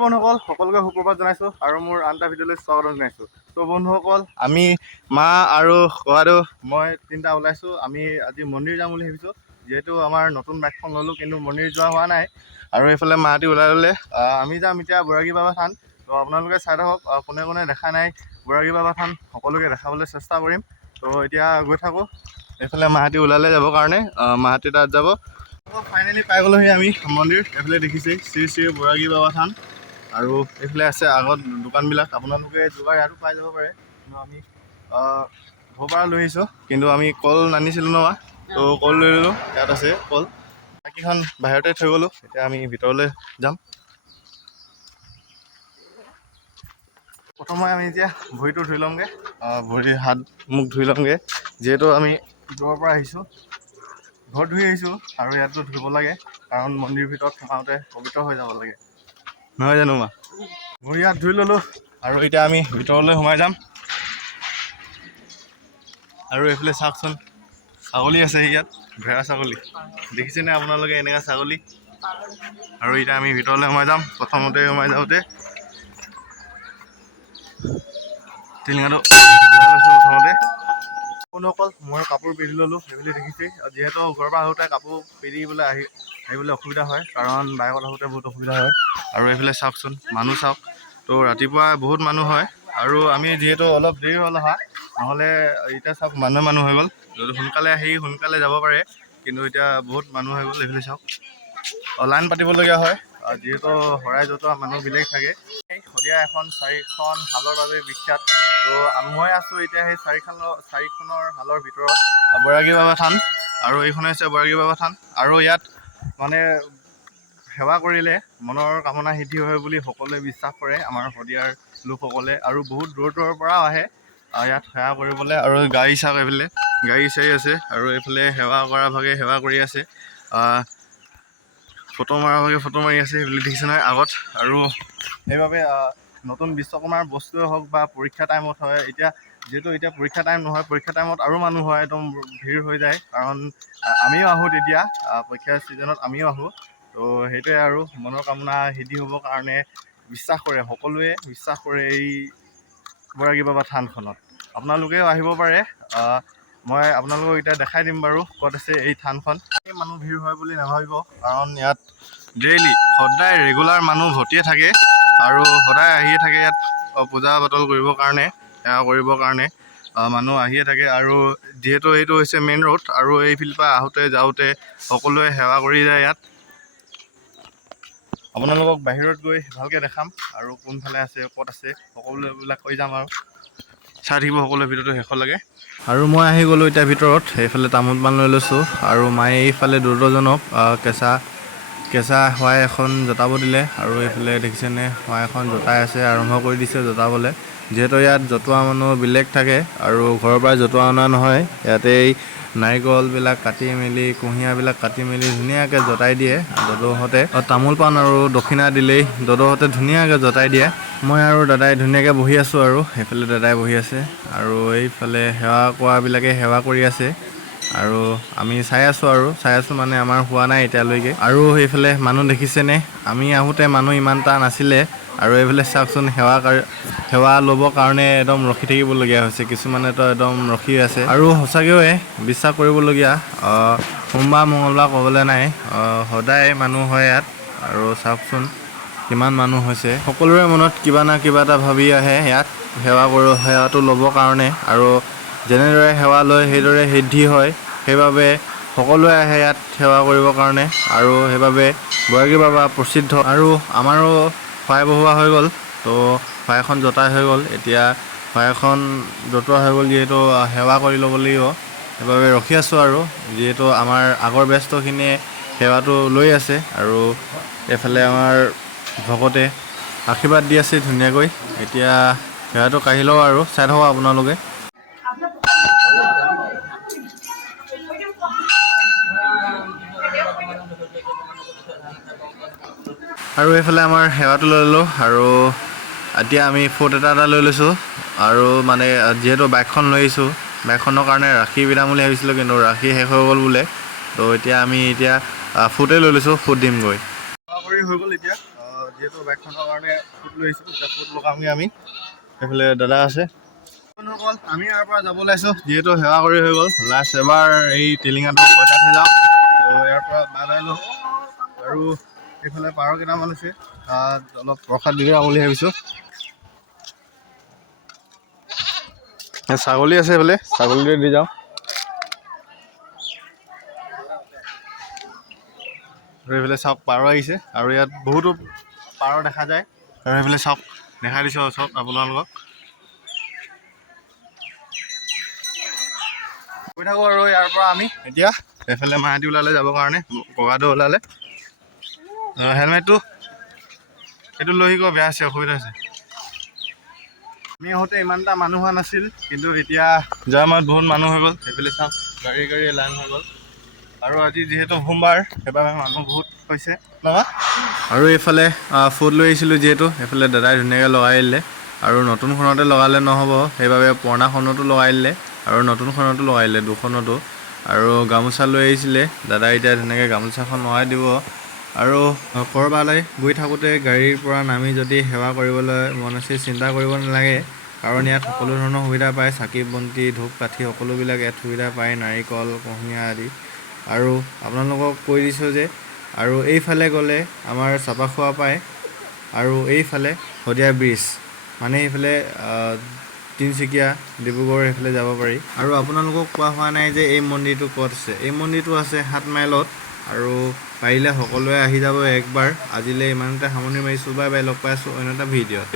বন্ধুসকল সকলোকে সুপ্ৰভাত জনাইছোঁ আৰু মোৰ আন এটা ভিডিঅ'লৈ স্বাগতম জনাইছোঁ। ত' বন্ধুসকল আমি মা আৰু ককাইদেউ মই তিনিটা ওলাইছোঁ। আমি আজি মন্দিৰ যাম বুলি ভাবিছোঁ, যিহেতু আমাৰ নতুন বাইকখন ল'লোঁ কিন্তু মন্দিৰ যোৱা হোৱা নাই। আৰু এইফালে মাহঁতি ওলাই ল'লে। আমি যাম এতিয়া বৈৰাগী বাবা থান। ত' আপোনালোকে চাই থাকক, কোনে কোনে দেখা নাই বৈৰাগী বাবা থান সকলোকে দেখাবলৈ চেষ্টা কৰিম। ত' এতিয়া গৈ থাকোঁ। এইফালে মাহঁতি ওলালে যাবৰ কাৰণে, মাহঁতি তাত যাব। ফাইনেলি পাই গ'লোহি আমি মন্দিৰ। এইফালে দেখিছেই শ্ৰী শ্ৰী বৈৰাগী বাবা থান। আৰু এইফালে আছে আগত দোকানবিলাক, আপোনালোকে যোগাৰ ইয়াতো পাই যাব পাৰে। আমি ঘৰৰ পৰা লৈ আহিছোঁ, কিন্তু আমি কল নানিছিলোঁ নহয়, ত' কল লৈ ল'লোঁ। ইয়াত আছে কল, বাকীখন বাহিৰতে থৈ গ'লোঁ। এতিয়া আমি ভিতৰলৈ যাম। প্ৰথমে আমি এতিয়া ভৰিটো ধুই ল'মগৈ, ভৰি হাত মুখ ধুই ল'মগৈ, যিহেতু আমি দূৰৰ পৰা আহিছোঁ। ঘৰত ধুই আহিছোঁ আৰু ইয়াতো ধুব লাগে, কাৰণ মন্দিৰৰ ভিতৰত সোমাওঁতে পবিত্ৰ হৈ যাব লাগে, নহয় জানো মা? ভৰি হাত ধুই ল'লোঁ আৰু এতিয়া আমি ভিতৰলৈ সোমাই যাম। আৰু এইফালে চাওকচোন, ছাগলী আছে ইয়াত, ভেড়া ছাগলী দেখিছেনে আপোনালোকে? এনেকুৱা ছাগলী। আৰু এতিয়া আমি ভিতৰলৈ সোমাই যাম। প্ৰথমতে সোমাই যাওঁতে টিলিঙাটো লৈছোঁ প্ৰথমতে। বন্ধুসকল মই কাপোৰ পিন্ধি ল'লোঁ, সেইবুলি দেখিছেই। যিহেতু ঘৰৰ পৰা আহোঁতে কাপোৰ পিন্ধিবলৈ আহিবলৈ অসুবিধা হয়, কাৰণ বাইকত আহোঁতে বহুত অসুবিধা হয়। আৰু এইফালে চাওকচোন, মানুহ চাওক। ত' ৰাতিপুৱা বহুত মানুহ হয়, আৰু আমি যিহেতু অলপ দেৰি হ'ল অহা, নহ'লে এতিয়া চাওক মানুহ হৈ গ'ল। যদি সোনকালে আহি সোনকালে যাব পাৰে, কিন্তু এতিয়া বহুত মানুহ হৈ গ'ল। এইফালে চাওক, লাইন পাতিবলগীয়া হয়, যিহেতু শৰাই জতুৱা মানুহ বেলেগ থাকে। শদিয়া এখন 4খন শালৰ বাবে বিখ্যাত। ত' মই আছোঁ এতিয়া সেই 4খনৰ শালৰ ভিতৰত, বৈৰাগী বাবা থান। আৰু এইখন হৈছে বৈৰাগী বাবা থান। আৰু ইয়াত মানে সেৱা কৰিলে মনৰ কামনা সিদ্ধি হয় বুলি সকলোৱে বিশ্বাস কৰে, আমাৰ শদিয়াৰ লোকসকলে। আৰু বহুত দূৰৰ পৰাও আহে ইয়াত সেৱা কৰিবলৈ। আৰু গাড়ী চাওক, এইফালে গাড়ী চাড়ী আছে, আৰু এইফালে সেৱা কৰা ভাগে সেৱা কৰি আছে, ফটো মাৰা ভাগে ফটো মাৰি আছে, সেইবিলাক দেখিছে নহয় আগত। আৰু সেইবাবে নতুন বিশ্বকৰ্মাৰ বস্তুৱে হওক বা পৰীক্ষা টাইমত হয়, যিহেতু এতিয়া পৰীক্ষা টাইম নহয়, পৰীক্ষা টাইমত আৰু মানুহ হয়, একদম ভিৰ হৈ যায়। কাৰণ আমিও আহোঁ তেতিয়া, পৰীক্ষাৰ ছিজনত আমিও আহোঁ। ত' সেইটোৱে আৰু মনৰ কামনা সিদ্ধি হ'বৰ কাৰণে বিশ্বাস কৰে, সকলোৱে বিশ্বাস কৰে এই বৈৰাগী বাবা থানখনত। আপোনালোকেও আহিব পাৰে। মই আপোনালোকক এতিয়া দেখাই দিম বাৰু ক'ত আছে এই থানখন। এই মানুহ ভিৰ হয় বুলি নাভাবিব, কাৰণ ইয়াত ডেইলি সদায় ৰেগুলাৰ মানুহ ভৰ্তিয়ে থাকে, আৰু সদায় আহিয়ে থাকে ইয়াত পূজা পাতল কৰিবৰ কাৰণে, সেৱা কৰিবৰ কাৰণে মানুহ আহিয়ে থাকে। আৰু যিহেতু এইটো হৈছে মেইন ৰোড, আৰু এইফালৰ পৰা আহোঁতে যাওঁতে সকলোৱে সেৱা কৰি যায় ইয়াত। আপোনালোকক বাহিৰত গৈ ভালকৈ দেখাম, আৰু কোনফালে আছে ক'ত আছে সকলোবিলাক কৈ যাম, আৰু চাই থাকিব সকলোৰে ভিডিঅ'টো শেষলৈকে। আৰু মই আহি গ'লোঁ এতিয়া ভিতৰত। সেইফালে তামোল পাণ লৈ লৈছোঁ, আৰু মায়ে এইফালে দুজনক কেঁচা শৰাই এখন জতাব দিলে। আৰু এইফালে দেখিছেনে, শৰাই এখন জতাই আছে, আৰম্ভ কৰি দিছে জতাবলৈ। যিহেতু ইয়াত জতোৱা মানুহ বেলেগ থাকে, আৰু ঘৰৰ পৰাই জতোৱা অনা নহয়। ইয়াতেই নাৰিকলবিলাক কাটি মেলি, কুঁহিয়াৰবিলাক কাটি মেলি ধুনীয়াকৈ জতাই দিয়ে দদৌহঁতে। তামোল পাণ আৰু দক্ষিণা দিলেই দদৌহঁতে ধুনীয়াকৈ জতাই দিয়ে। মই আৰু দাদাই ধুনীয়াকৈ বহি আছোঁ, আৰু সেইফালে দাদাই বহি আছে, আৰু এইফালে সেৱা কৰাবিলাকে সেৱা কৰি আছে, আৰু আমি চাই আছোঁ মানে আমাৰ হোৱা নাই এতিয়ালৈকে। আৰু সেইফালে মানুহ দেখিছেনে, আমি আহোঁতে মানুহ ইমান এটা নাছিলে। আৰু এইফালে চাওকচোন, সেৱা ল'বৰ কাৰণে একদম ৰখি থাকিবলগীয়া হৈছে, কিছুমানেতো একদম ৰখি আছে। আৰু সঁচাকৈয়ে বিশ্বাস কৰিবলগীয়া, সোমবাৰ মঙলবাৰ ক'বলৈ নাই, সদায় মানুহ হয় ইয়াত। আৰু চাওকচোন কিমান মানুহ হৈছে, সকলোৰে মনত কিবা না কিবা এটা ভাবি আহে ইয়াত সেৱাটো ল'বৰ কাৰণে। আৰু যেনেদৰে সেৱা লয় সেইদৰে সিদ্ধি হয়, সেইবাবে সকলোৱে আহে ইয়াত সেৱা কৰিবৰ কাৰণে। আৰু সেইবাবে বৈৰাগী বাবা প্ৰসিদ্ধ। আৰু আমাৰো শৰাই বহোৱা হৈ গ'ল, ত' শৰাইখন জতাই হৈ গ'ল। এতিয়া শৰাইখন জতোৱা হৈ গ'ল, যিহেতু সেৱা কৰি ল'ব লাগিব, সেইবাবে ৰখি আছোঁ। আৰু যিহেতু আমাৰ আগৰ বেষ্টখিনিয়ে সেৱাটো লৈ আছে, আৰু এইফালে আমাৰ ভকতে আশীৰ্বাদ দি আছে ধুনীয়াকৈ। এতিয়া সেৱাটো কাঢ়ি লওঁ, আৰু চাই থাকক আপোনালোকে। আৰু এইফালে আমাৰ সেৱাটো লৈ ল'লোঁ, আৰু এতিয়া আমি ফুট এটা লৈ লৈছোঁ। আৰু মানে যিহেতু বাইকখন লৈ আহিছোঁ, বাইকখনৰ কাৰণে ৰাখি বিধাম বুলি ভাবিছিলোঁ, কিন্তু ৰাখি শেষ হৈ গ'ল বোলে। ত' এতিয়া আমি ফুটেই লৈ লৈছোঁ, ফুট দিমগৈ। সেৱা কৰি হৈ গ'ল এতিয়া, যিহেতু বাইকখনৰ কাৰণে ফুট লৈ আহিছোঁ, এতিয়া ফুট লগামগৈ আমি। সেইফালে দাদা আছে। বন্ধুসকল, আমি ইয়াৰ পৰা যাব ওলাইছোঁ, যিহেতু সেৱা কৰি হৈ গ'ল। লাষ্ট এবাৰ এই টিলিঙাটো বজাই থৈ যাওঁ। ত' ইয়াৰ পৰা বাই লওঁ। আৰু এইফালে পাৰ কেইটামান আছে, তাত অলপ প্ৰসাদ দি যাওঁ বুলি ভাবিছোঁ। ছাগলী আছে এইফালে, ছাগলীটোৱে দি যাওঁ। আৰু এইফালে চাওক পাৰ আহিছে, আৰু ইয়াত বহুতো পাৰ দেখা যায়। আৰু এইফালে চাওক দেখাই দিছোঁ চাওক আপোনালোকক। গৈ থাকোঁ আৰু ইয়াৰ পৰা আমি এতিয়া এইফালে মাহাতি ওলালে যাবৰ কাৰণে, ককাটো ওলালে। হেলমেটটো সেইটো লৈ আহিব, বেয়া আছে, অসুবিধা আছে। আমি আহোঁতে ইমান এটা মানুহ হোৱা নাছিল, কিন্তু এতিয়া যোৱা সময়ত বহুত মানুহ হৈ গ'ল। সেইফালে চাওক গাড়ী লাইন হৈ গ'ল। আৰু আজি যিহেতু সোমবাৰ, সেইবাবে মানুহ বহুত হৈছে নহয়। আৰু এইফালে ফুট লৈ আহিছিলোঁ যিহেতু, এইফালে দাদাই ধুনীয়াকৈ লগাই দিলে। আৰু নতুনখনতে লগালে নহ'ব, সেইবাবে পুৰণাখনতো লগাই দিলে আৰু নতুনখনতো লগাই দিলে, দুখনতো। আৰু গামোচা লৈ আহিছিলে দাদাই, এতিয়া ধুনীয়াকৈ গামোচাখন লগাই দিব। আৰু ক'ৰবালৈ গৈ থাকোঁতে গাড়ীৰ পৰা নামি যদি সেৱা কৰিবলৈ মন আছে, চিন্তা কৰিব নালাগে। কাৰণ ইয়াত সকলো ধৰণৰ সুবিধা পায়, চাকি বন্তি ধূপ কাঠি সকলোবিলাক ইয়াত সুবিধা পায়, নাৰিকল কুঁহিয়াৰ আদি। আৰু আপোনালোকক কৈ দিছোঁ যে, আৰু এইফালে গ'লে আমাৰ চাপাখোৱা পায়, আৰু এইফালে শদিয়া ব্ৰিজ, মানে এইফালে তিনিচুকীয়া ডিব্ৰুগড় সেইফালে যাব পাৰি। আৰু আপোনালোকক কোৱা হোৱা নাই যে এই মন্দিৰটো ক'ত আছে। এই মন্দিৰটো আছে 7 মাইলত। আৰু পাৰিলে সকলোৱে আহি যাব একবাৰ। আজিলৈ ইমানতে সামৰণি মাৰিছোঁ, বাই বাই, লগ পাই আছোঁ অন্য এটা ভিডিঅ'ত।